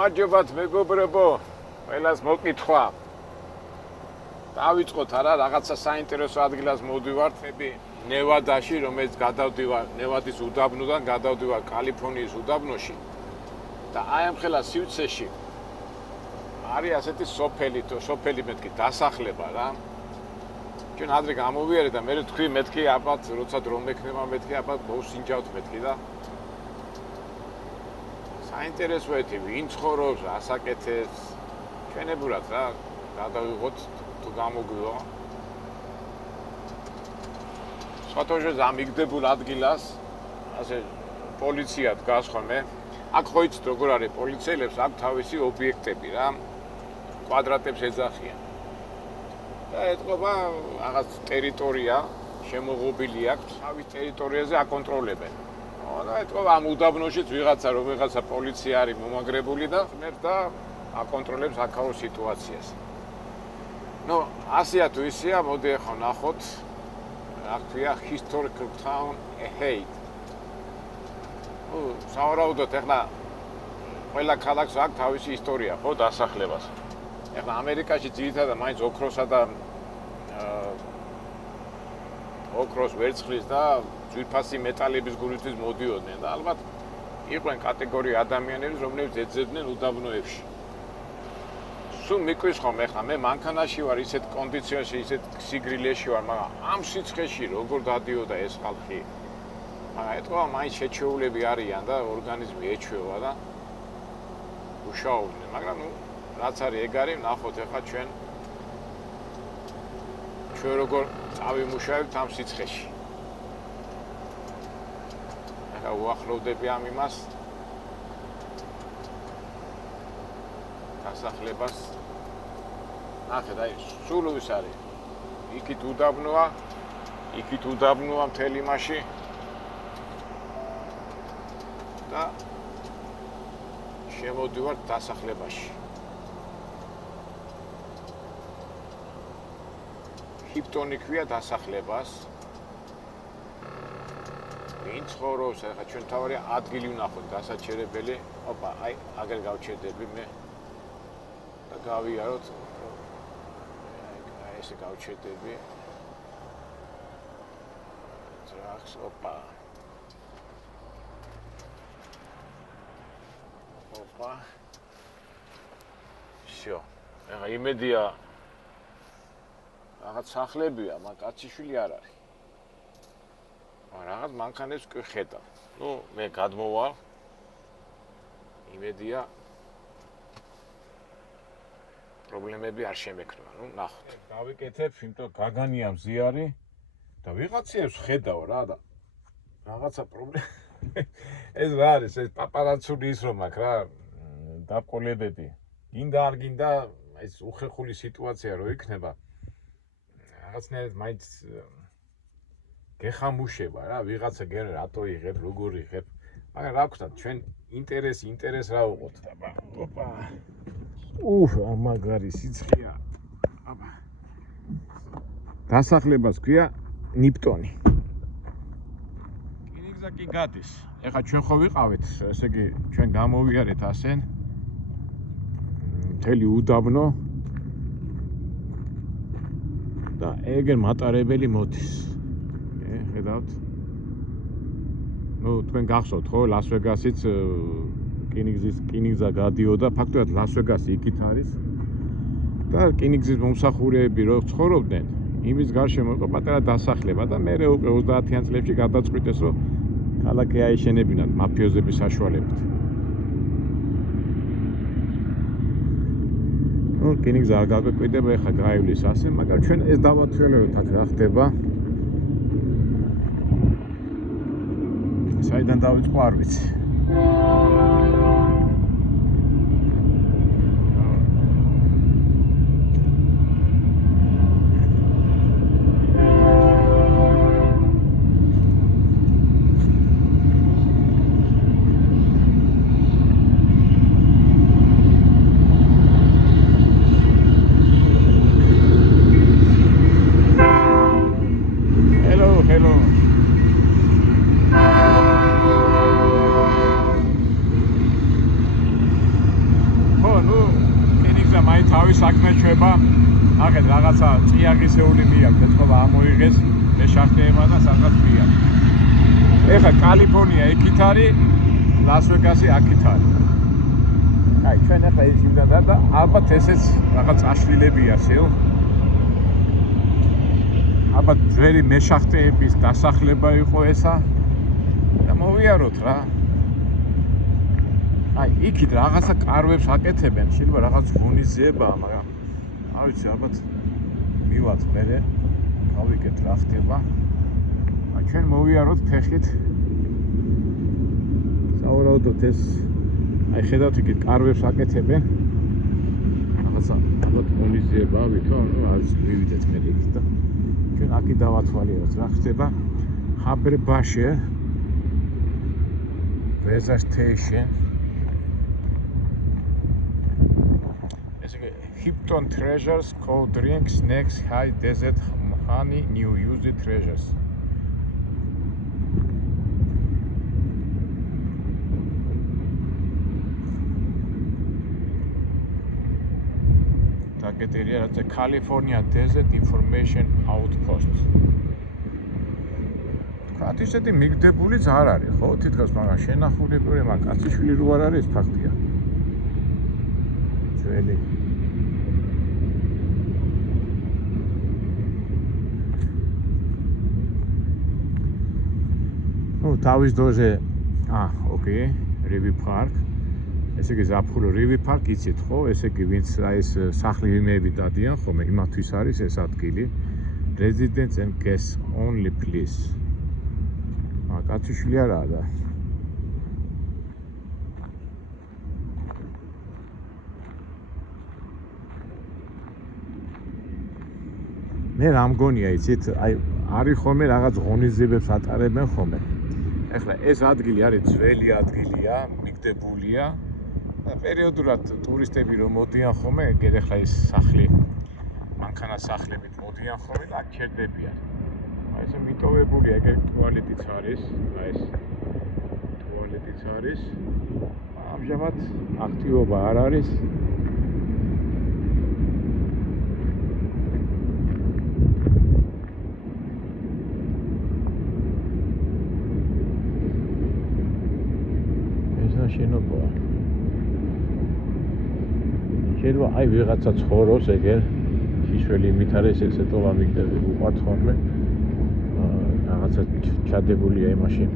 გამარჯობათ მეგობრებო, ყველას მოკითხვა. დავიწყოთ არა, რაღაცა საინტერესო ადგილას მოვდივართ. ნევადაში, რომელიც გადავდივარ ნევადის უდაბნოდან გადავდივარ კალიფორნიის უდაბნოში და აი ამ ხელა სივრცეში არის ასეთი სოფელი მეთქი დასახლება რა. ჩვენ ადრე გამოვიარე და მე თქვი მეთქი აბათ როცა დრო მექნება მეთქი აბათ მოვსინჯავთ მეთქი და საინტერესოეთი ვინ ცხოვრობს, ასაკეთებს ჩვენებურად რა გადავიღოთ თუ გამოგვივა. სხვათაშორის ამ მიგდებულ ადგილას ასე პოლიცია დგას ხოლმე. აქ ხო იცით როგორ არის პოლიციელებს აქვს თავისი ობიექტები რა. კვადრატებს ეძახიან. და ეთყობა რაღაც ტერიტორია შემოღობილი აქვს, თავის ტერიტორიაზე აკონტროლებენ. და ეთყობა ამ უდაბნოშიც ვიღაცა პოლიცია არის მომაგრებული და ხმებს და აკონტროლებს აქაურ სიტუაციას. ნუ ასეა თუ ისეა, მოდი ახლა ნახოთ. Aktuia historical town ahead. სავარაუდოდ ახლა ყველა ქალაქს აქვს თავისი ისტორია, ხო, დასახლებას. ახლა ამერიკაში ძირითადად მაინც ოქროსა და ოქროს ვერცხლის და ძვირფასი მეტალების გულისთვის მოდიოდნენ და ალბათ იყვნენ კატეგორია ადამიანები, რომლებიც ეძებდნენ უდაბნოებში. სულ მიკვის ხომ ახლა მე მანქანაში ვარ, ისეთ კონდიციონში, ისეთ სიგრილეში ვარ, მაგრამ ამ სიცხეში როგორ დადიოდა ეს ხალხი. მაგრამ ეთქვა მაინც შეჩეულები არიან და ორგანიზმი ეჩვევა და უშაობდნენ, მაგრამ ნუ რაც არის ეგ არის, ნახოთ ახლა ჩვენ როგორ წავიმუშავებთ ამ სიცხეში. ახლა უახლოვდები ამ იმას დასახლებას. ნახეთ, აი, სულ ის არის. იქით უდაბნოა მთელი მასში. და შემოდივართ დასახლებაში. ჰიპტონი ქვია დასახლებას. ვინ ცხოვრობს, ახლა ჩვენ თავარი ადგილი ვნახოთ დასაჩერებელი. ოპა, აი, აგერ გავჩერდები მე. და გავიაროთ. აი, ესე გავჩერდები. ძრახს, ოპა. ოპა. всё. ახლა იმედია რაღაც სახლებია, მაგრამ კაციშვილი არ არის. რაღაც მანქანებს კი ხედავ. ნუ მე გადმოვალ. იმედია პრობლემები არ შემექნება, ნუ ნახოთ. გავიკეთებ, იმიტომ გაგანია მზიარი და ვიღაცებს ხედავ რა და რაღაცა პრობლემა. ეს რა არის, ეს პაპარაცული ის რომ აქ რა დაბყოლებები. გინდა არ გინდა, ეს უხეხული სიტუაცია რო იქნება. რაღაცნაირად მაინც გეხამუშება რა, ვიღაცა გერ რატო იღებ, როგორ იღებ. მაგრამ რა ვქნათ, ჩვენ ინტერეს რა უყოთ. ოპა. მაგარი სიცხეა. აბა. დასახლებას ქვია ნიპტონი. რკინიგზა კი გადის. ეხლა ჩვენ ხო ვიყავით, ესე იგი ჩვენ გამოვიარეთ ასენ. მთელი უდაბნო. და ეგერ მატარებელი მოდის. ხედავთ? ნუ თქვენ გახსოვთ ხო, ლას-ვეგასიც რკინიგზა გადიოდა, ფაქტობრივად ლას-ვეგასი იქით არის. და რკინიგზის მომსახურეები რო ცხოვრობდნენ, იმის გარშემო იყო პატარა დასახლება და მე უკვე 30-იან წლებში გადაწყვიტეს, რომ ქალაქი აეშენებინათ მაფიოზების საშუალებით. ნუ რკინიგზა არ გაგვეკვირდება, ეხლა გაივლის ასე, მაგრამ ჩვენ ეს დავათვალიეროთ აქ რა ხდება. საიდან დავიწყო არ ვიცი. ნახეთ რაღაცა წიაღისეული მიაქვს, ეთქობა ამოიღეს მეშახტეება და სადღაც მიაქვს. ეხლა კალიფორნია იქით არის, ლას-ვეგასი აქით არის. აი, ჩვენ ახლა ის იმდა და ალბათ ესეც რაღაც აშლილებია შეო. ალბათ ძველი მეშახტეების დასახლება იყო ესა და მოვიაროთ რა. აი, იქით რაღაცა კარვებს აკეთებენ, შეიძლება რაღაც ღონისძიებაა, მაგრამ არ ვიცი, ალბათ მივად მერე გავიგეთ რა ხდება. აი, ჩვენ მოვიაროთ ფეხით. სავარაუდოდ ეს აი ხედავთ იქით კარვებს აკეთებენ. რაღაცა ალბათ ღონისძიებაა ვითომ, არის მივიდეთ მერე იქით და ჩვენ აქი დავათვალიეროთ რა ხდება. ჰაბერბაშე Weather Station. Hipton Treasures, cold drinks, snacks, high desert honey, new used treasures. Targeteria at the California Desert Information Outpost. კაცისეთი მიგდებულიც არ არის, ხო? თითქოს მაგრამ შენახულები მაგ კაციშვილი რო არ არის, ფაქტია. ძველი თავის დოზე ოკეი, რივი პარკ. ესე იგი ზაფხულო რივი პარკ იცით ხო? ესე იგი ვინც აი ეს სახლი-ვინები დადიან ხოლმე, იმათთვის არის ეს ადგილი. Residents and guests only please. კაციშვილი არაა და მე რა მგონია იცით, აი არის ხოლმე რაღაც ღონისძიებებს ატარებენ ხოლმე. ეხლა ეს ადგილი არის ძველი ადგილია, მიგდებულია და პერიოდულად ტურისტები რომ მოდიან ხოლმე, ეგ ეხლა ეს სახლი მანქანა სახლებით მოდიან ხოლმე და აქ ჩერდებიან. აი ესე მიტოვებულია, ეგ ტუალეტიც არის, აი ეს ტუალეტიც არის. ამჟამად აქტივობა არ არის. შენობაა. შეიძლება აი ვიღაცა ცხოვრობს ეგერ შიშველი იმით არის ესე ტოვა მიგდები უყვართ ხოლმე. რაღაცა ჩადებულია იმაში.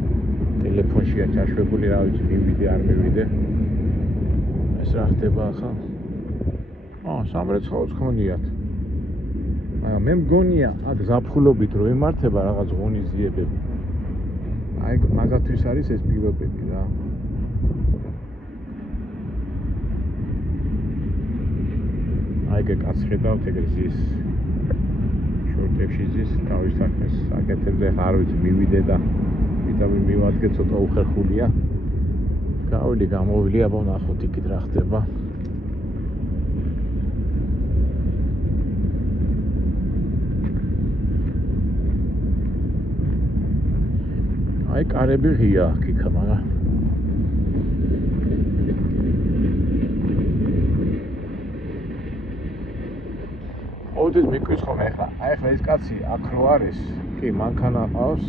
ტელეფონშია ჩაშვებული, რა ვიცი, მივიდე არ მივიდე. ეს რა ხდება ახლა? სამრეცხაოც ხონიათ. მე მგონია აქ ზაფხულობით რო ემართება რაღაც ღონისძიებები. აი მაგათთვის არის ეს პირობები რა. აიგე კაც ხედავთ ეგ ზის შორტებში ზის თავის საქმეს აკეთებს ახლა არ ვიცი მივიდე და ვიტამინ მივადგე ცოტა უხერხულია გავილი გამოვილი აბა ნახოთ იქით რა ხდება აი კარები ღია აქ იქა მაგრამ ოდით მიკვის ხოლმე ახლა ეს კაცი აქ რო არის კი მანქანა ყავს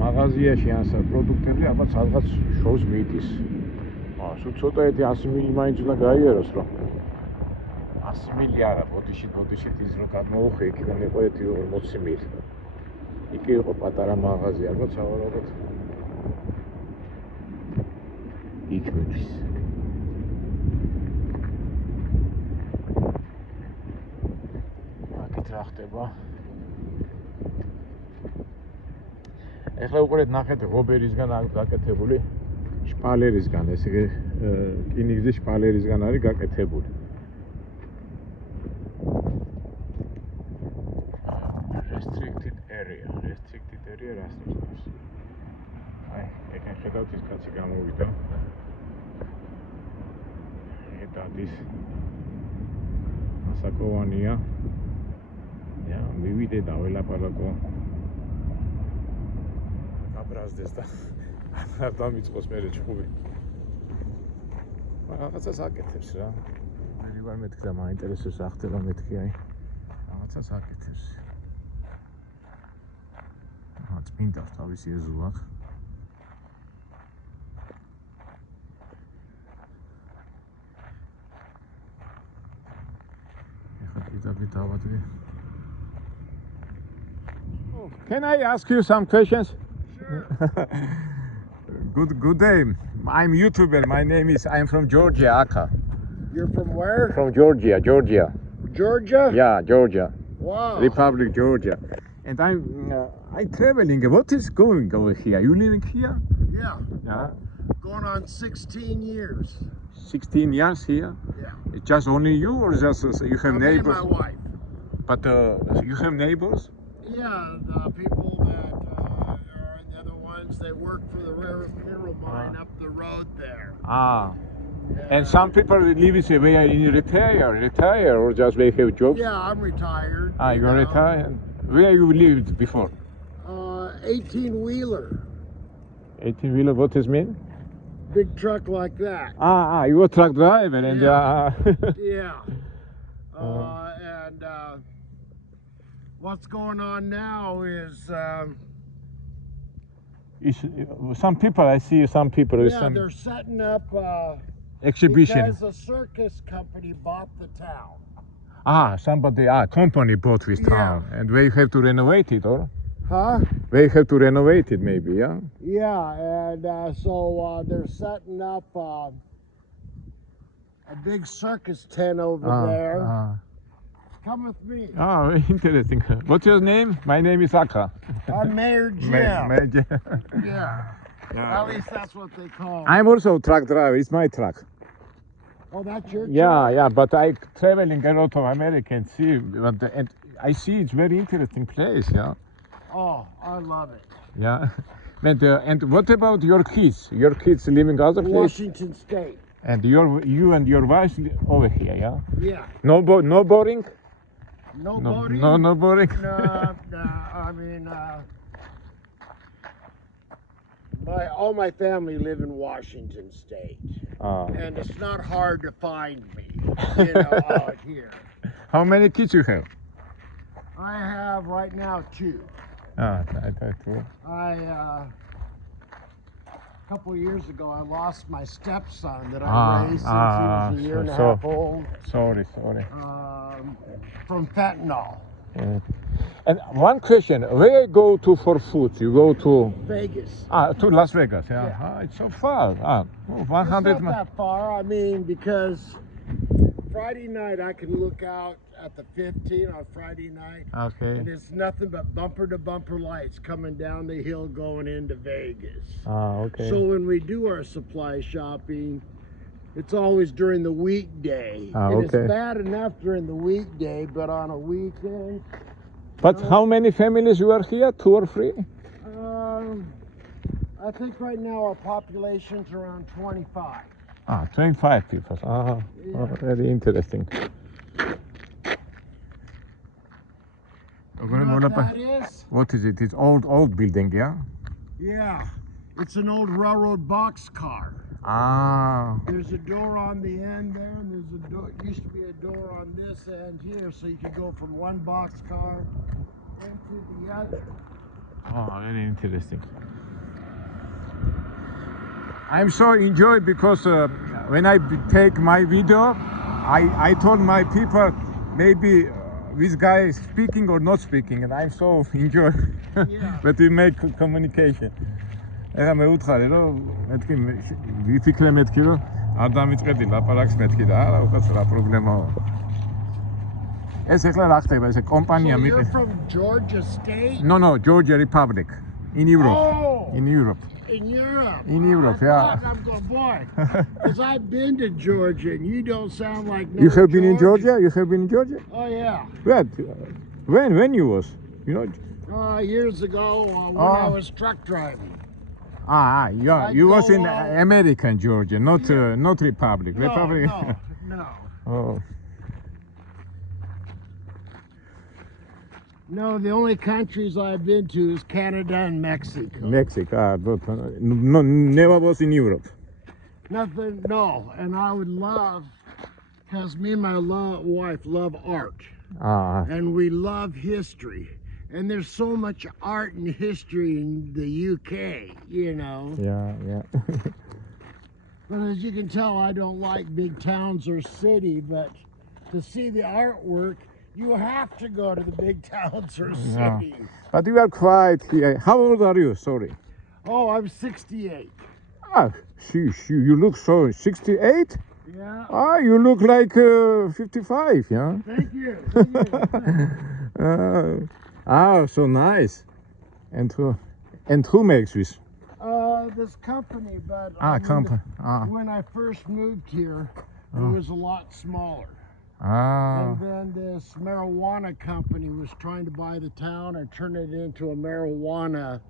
მაღაზიაში ან პროდუქტებზე ალბათ სადღაც შოუს მიდის სულ ცოტაეთი 100 მილი მაინც უნდა გაიაროს რომ 100 მილი არა ბოდიშით ის რო გამოუხე იქიდან იყო 40 მილი იქ იყო პატარა მაღაზია ალბათ სავარაუდოდ იქ მიდის რა ხდება ეხლა უყურეთ ნახეთ ღობერისგან არის გაკეთებული შპალერისგან ესე იგი რკინიგზის შპალერისგან არის გაკეთებული restricted area რას ნიშნავს აი ეგენ ხედავთ ის კაცი გამოვიდა ეტადის ასაკოვანია მივიდე და ველაპარაკო გაბრაზდეს და არ დამიწყოს მერე ჭუბი რაღაცას აკეთებს რა მე ვარ მეთქი და მაინტერესებს რა ხდება მეთქი აი რაღაცას აკეთებს. აა, წმინდავს თავისი ეზო აქ. Can I ask you some questions? Sure. Good day. I'm YouTuber. I'm from Georgia, Aka. You're from where? From Georgia. Georgia? Yeah, Georgia. Wow. Republic Georgia. And I'm traveling. What is going over here? You living here? Yeah. Yeah. Going on 16 years. 16 years here? Yeah. It's just only you or just you have Me and neighbors? my wife. But you have neighbors? Yeah, the people that are the other ones, they work for the rare mineral mine up the road there. Ah. And some people live in retire or just they have jobs? Yeah, I'm retired. Ah, you're retired? Where you lived before? 18-wheeler. 18-wheeler, what does it mean? Big truck like that. You were truck driver and Yeah. And what's going on now is some people, I see some people with some they're setting up exhibition. because a circus company bought the town. Company bought this town and they have to renovate it, or? Huh? They have to renovate it maybe, yeah? Yeah, and so they're setting up a big circus tent over there. Come with me. Oh, interesting. What's your name? My name is Aka. I'm Mayor Jim. Mayor Jim. Yeah. At least that's what they call me. I'm also a truck driver. It's my truck. Oh, that's your truck? Yeah, but I traveling a lot of America and see, and I see it's very interesting place, yeah. Oh, I love it. Yeah. And what about your kids? Your kids living other place? Washington State. And you and your wife over here, yeah? Yeah. No boring? No No, boating? no boring? No, I mean, all my family live in Washington State. And it's not hard to find me, out here. How many kids you have? I have right now 2. I thought 2. A couple of years ago, I lost my stepson that I raised since he was a year and a half old. Sorry. From fentanyl. And one question, where you go to for food? You go to Vegas. To Las Vegas, yeah. It's so far. 100 It's not that far. I mean, because Friday night I can look out at the 15 on Friday night. Okay. And it's nothing but bumper to bumper lights coming down the hill going into Vegas. Okay. So when we do our supply shopping, it's always during the weekday. And it's bad enough during the weekday, but on a weekend. But how many families you are here? 2 or 3? I think right now our population's around 25. 25 people. Very interesting. You know what that is? What is it? It's old building, yeah? Yeah. It's an old railroad boxcar. There's a door on the end there, and there's a door. Used to be a door on this end here, so you could go from one boxcar into the other. Very interesting. I'm so enjoyed because when I take my video, I told my people maybe this guy is speaking or not speaking, and I'm so enjoy that we make communication. ეხა მე უთხარი რომ მეთქი ვიფიქრე მეთქი რომ არ დამიწყედი ლაპარაკს მეთქი და არა უხაც რა პრობლემაა. ეს ეხლა რა ხდება ესე კომპანია So you're from Georgia State? No, Georgia Republic in Europe. Oh. In Europe. In Europe. In Europe, yeah. I'm going, boy, because I've been to Georgia, and you don't sound like no You have been in Georgian. Georgia? You have been in Georgia? Oh yeah. When you was? You know? Years ago when I was truck driving. Yeah. You was in American Georgia, not Republic. No, Republic. no. Oh. No, the only countries I've been to is Canada and Mexico. Mexico, but no, never was in Europe. Nothing, no. And I would love, because me and my wife love art. and we love history. And there's so much art and history in the UK, you know. Yeah. But as you can tell, I don't like big towns or city, but to see the artwork, you have to go to the big towns or Yeah. city. But you are quite. How old are you? Sorry. Oh, I'm 68. You look so 68. Yeah. You look like 55. Yeah. Thank you. Thank you. So nice. And who makes this? This company, but Company. when I first moved here, it was a lot smaller. Ah. And then this marijuana company was trying to buy the town and turn it into a marijuana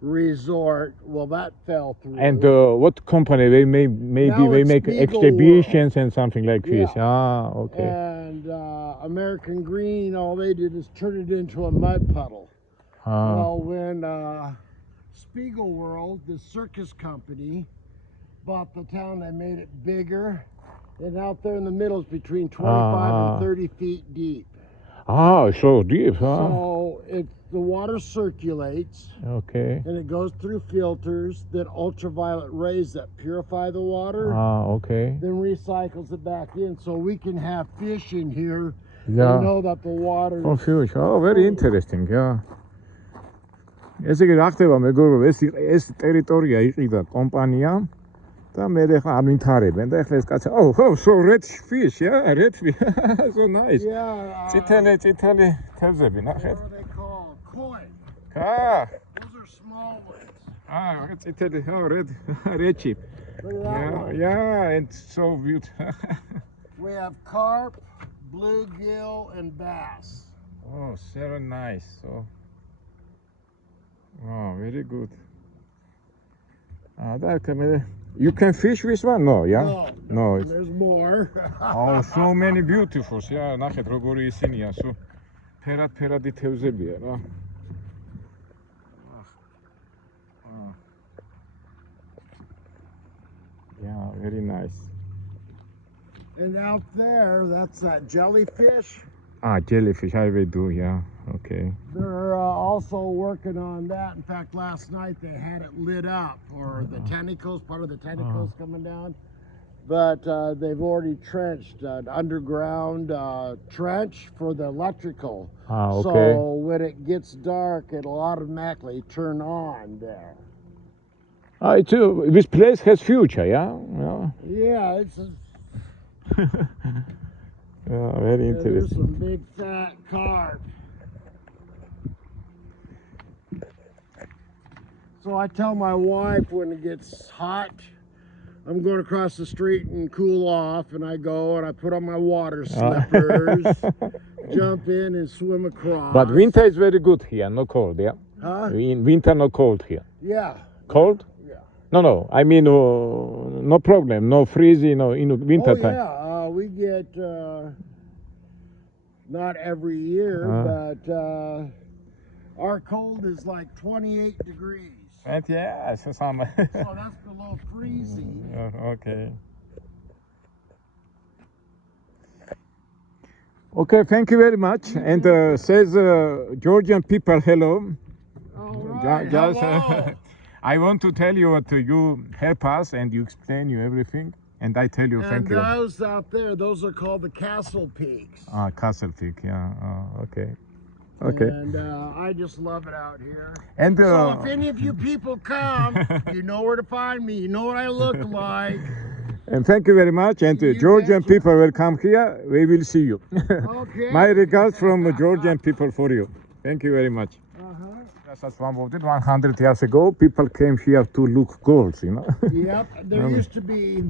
resort. Well, that fell through. And what company? They maybe Now they it's make Spiegel exhibitions and something like this. Yeah. Okay. And American Green, all they did is turn it into a mud puddle. Well, when Spiegel World, the circus company, bought the town, they made it bigger. And out there in the middle is between 25 and 30 feet deep. So deep, huh? So the water circulates. Okay. And it goes through filters, then ultraviolet rays that purify the water. Okay. Then recycles it back in, so we can have fish in here. Yeah. And know that the water. Very interesting. Yeah. ესე იგი რა ხდება მეგობრებო, ეს ტერიტორია იყიდა კომპანიამ და მე ხა არ ვითარებენ და ეხლა ეს კაცი so red fish, yeah, red fish. So nice. Yeah. წითელი თევზები ნახეთ. What are they called? Koi. Those are small ones. წითელი, red chip. Look at that one. Yeah, it's so beautiful. We have carp, bluegill, and bass. Oh, so nice. So. Oh, very good. You can fish with one? No, yeah? No. There's more. So many beautiful. Yeah, ნახეთ როგორი ისინია, სულ ფერად-ფერადი თევზებია რა. Yeah, very nice. And out there, that's that jellyfish. Jellyfish, I will do, yeah. Okay. They're also working on that. In fact, last night they had it lit up, or the tentacles, part of the tentacles coming down. But they've already trenched an underground trench for the electrical. Okay. So when it gets dark, it'll automatically turn on there. This place has future, yeah? Yeah, it's. Yeah, very interesting. There's some big fat carp. So I tell my wife when it gets hot, I'm going across the street and cool off, and I go and I put on my water slippers, jump in and swim across. But winter is very good here, no cold, yeah? Huh? In winter, no cold here. Yeah. Cold? Yeah. No, I mean, no problem, no freezing, no, in winter time. Yeah, we get, not every year, but our cold is like 28 degrees. Yeah, so summer. So that's below freezing. Okay. Okay, thank you very much. And says Georgian people, hello. All right, hello. I want to tell you what you help us and you explain you everything. And I tell you, thank you. And those out there, those are called the Castle Peaks. Castle Peak, yeah. Okay. Okay. And I just love it out here. And so if any of you people come, you know where to find me. You know what I look like. And thank you very mumuch. And Georgian people will come here. We will see you. Okay. My regards from Georgian people for you. Thank you very much. As 100 years ago, people came here to look gold, you know. Yep. There used to be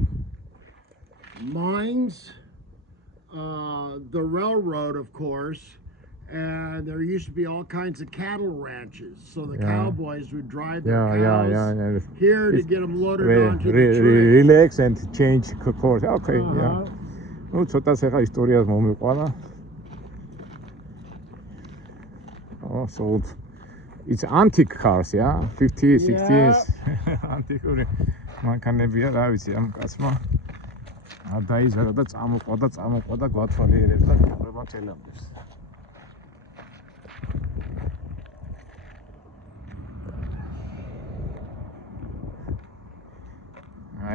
mines, the railroad, of course, and there used to be all kinds of cattle ranches. So the cowboys would drive their cows here to get them loaded onto the train. Relax and change course. Okay, yeah. Ну, ცოტა ხა ისტორიას მომიყვანა. Oh, so it's antique cars, yeah? 50s, 60s. Antiquary. მანქანებია, რა ვიცი, ამ კაცმა დაიზარა და წამოყვა და გვათვალიერებს და გვება წელამდე.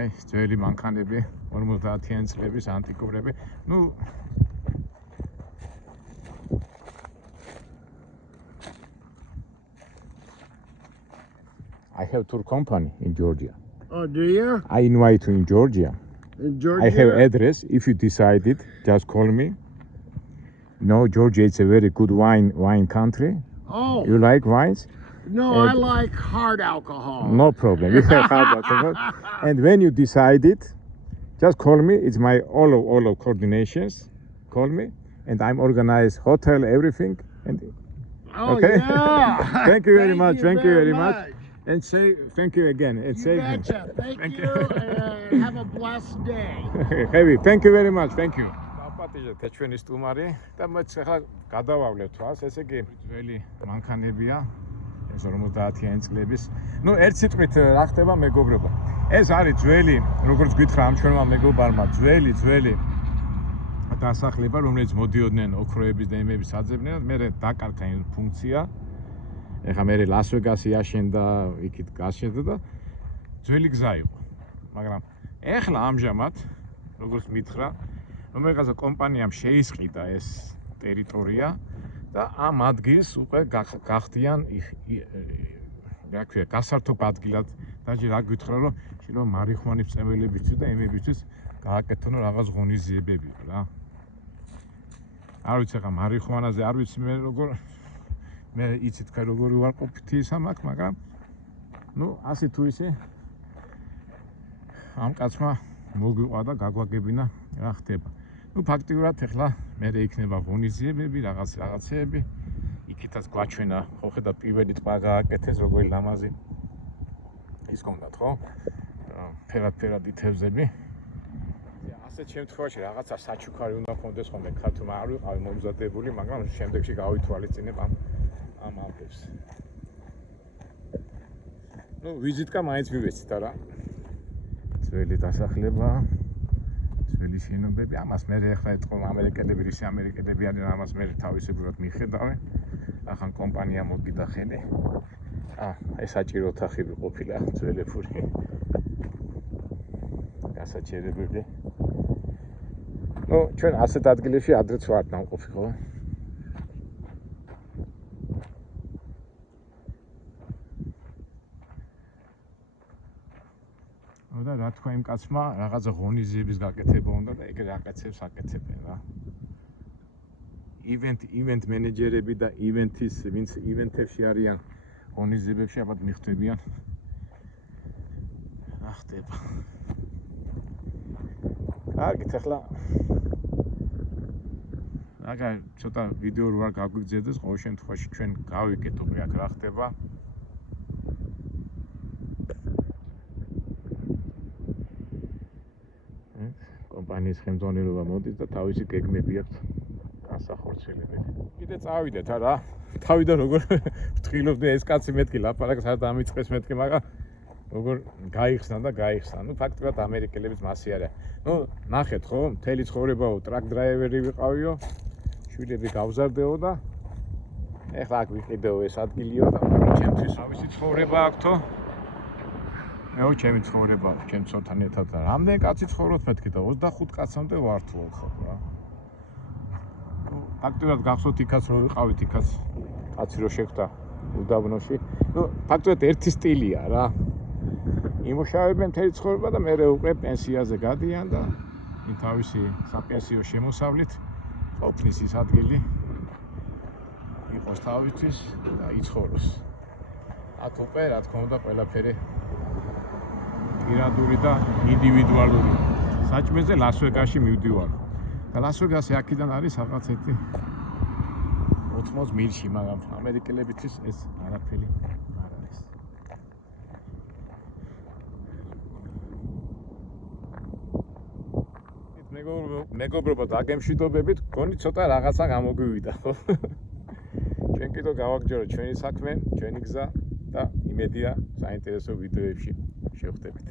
აი, ძველი მანქანები 50-იან წლების ანტიკურები. ნუ I have tour company in Georgia. Oh, do you? I invite you in Georgia. In Georgia? I have address. If you decided, just call me. No, Georgia is a very good wine country. Oh. You like wines? No, I like hard alcohol. No problem. You have hard alcohol. And when you decided, just call me. It's my all of coordinations. Call me, and I'm organize hotel, everything. And Oh, okay. yeah. Thank you very much. Thank you very much. much. And say thank you again. And You say betcha. Thank Thank you, you. and have a blessed day. heavy. Thank you very much. Thank you. დაპატიჟეთ ჩვენი სტუმარი და მეც ახლა გადავავლევ თვალს, ესე იგი ძველი მანქანებია ეს 50-იანი წლების. ნუ ერთ სიტყვით რა ხდება მეგობრობა. ეს არის ძველი, როგორც გითხრა ამ ჩვენმა მეგობარმა, ძველი დასახლება, რომელიც მოდიოდნენ ოქროების და იმების საძებნელად, მე დაკარგა იმ ფუნქცია. ეხლა მე ლას-ვეგასი აშენდა, იქით გაშენდა და ძველი გზა იყო. მაგრამ ეხლა ამჟამად, როგორც მითხრა, რომელიღაცა კომპანიამ შეისყიდა ეს ტერიტორია და ამ ადგილს უკვე გახდიან რა ქვია, გასართობ ადგილად. დაჟე რა გითხრა, რომ შეიძლება მარიხვანის წეველებისთვის და იმებისთვის გააკეთონ რაღაც ღონისძიებები რა. არ ვიცი ახლა მარიხვანაზე არ ვიცი მე იცი თქვენ როგორი უარყოფითი ისა მაქვს, მაგრამ ნუ ასე თუ ისე ამ კაცმა მოგვიყვა და გაგვაგებინა რა ხდება. ნუ ფაქტიურად ახლა მე იქნება ღონისძიებები, რაღაცეები. იქითაც გვაჩვენა, ხო ხედავ პირველი ტბა გააკეთეს, როგორი ლამაზი ის გონდათ, ხო? ფერად ითევზები. ასეთ შემთხვევაში რაღაცა საჩუქარი უნდა გქონდეს ხოლმე ქართულმა არ ვიყავი მომზადებული, მაგრამ შემდეგში გავითვალისწინებ ამ ამბებს. ნუ ვიზიტკა მაინც მივეცით არა. ძველი დასახლება, ძველი შენობები, ამას მე ახლა ეთქო ამერიკელები, რისი ამერიკელები არიან, ამას მე თავისებურად მიხედავენ. ახან კომპანია მოგიდა ხელი. ეს საჭირო ოთახი ყოფილა ძველებური. გასაჩერებელი. ნუ ჩვენ ასეთ ადგილებში ადრეც ვართ ნამყოფი, ხო? და რა თქვა იმ კაცმა, რაღაცა ღონისძიების გაკეთება უნდა და ეგ რაღაცებს აკეთებენ რა. ივენთ მენეჯერები და ვინც ივენთებში არიან, ღონისძიებებში ალბათ მიხვდებიან. რა ხდება? კარგით, ახლა აგა ცოტა ვიდეო რო არ გაგვიგზავნის, ყოველ შემთხვევაში ჩვენ გავიკეთოთ აქ რა ხდება. კომპანიის ხელმძღვანელობა მოდის და თავისი გეგმები აქვს განსახორციელებელი. კიდე წავიდეთ არა. თავიდან როგორ ვთხილობდი ეს კაცი მეთქი ლაპარაკს არ დამიწყეს მეთქი, მაგრამ როგორ გაიხსნა. ნუ ფაქტობრივად ამერიკელების მასე არა. ნუ ნახეთ ხო, მთელი ცხოვრებაო ტრაკ დრაივერი ვიყავიო, შვილები გავზარდეო და ეხლა აქ ვიყიდეო ეს ადგილიო და ჩემთვის თავისი ცხოვრება აქვთო. მეო ჩემი ცხოვრება, ჩემ ცოტა ნეტად და რამდენი კაცი ცხოვრობთ მეთქი და 25 კაცამდე ვართვო ხო რა. ნუ ფაქტობრივად გახსოვთ იქაც რო ვიყავით იქაც კაცი რო შეხვდა უდაბნოში. ნუ ფაქტობრივად ერთი სტილია რა. იმუშავებენ მთელი ცხოვრება და მერე უკვე პენსიაზე გადიან და იმ თავისი საპენსიო შემოსავლით ყოფნის ის ადგილი იყოს თავისთვის და იცხოვროს. აქ უკვე რა თქმა უნდა ყველაფერი პირადული და ინდივიდუალური. საჭმეზე ლას-ვეგასში მივდივარ. და ლას-ვეგასი აქედან არის რაღაც 80 მილში, მაგრამ ამერიკელებისთვის ეს არაფერი არ არის. მეგობრებო, დაგემშვიდობებით, გონი ცოტა რაღაცა გამოგვივიდა, ხო? ჩვენ კიდევ გავაგრძელოთ ჩვენი საქმე, ჩვენი გზა და იმედია საინტერესო ვიდეოებში შევხვდებით.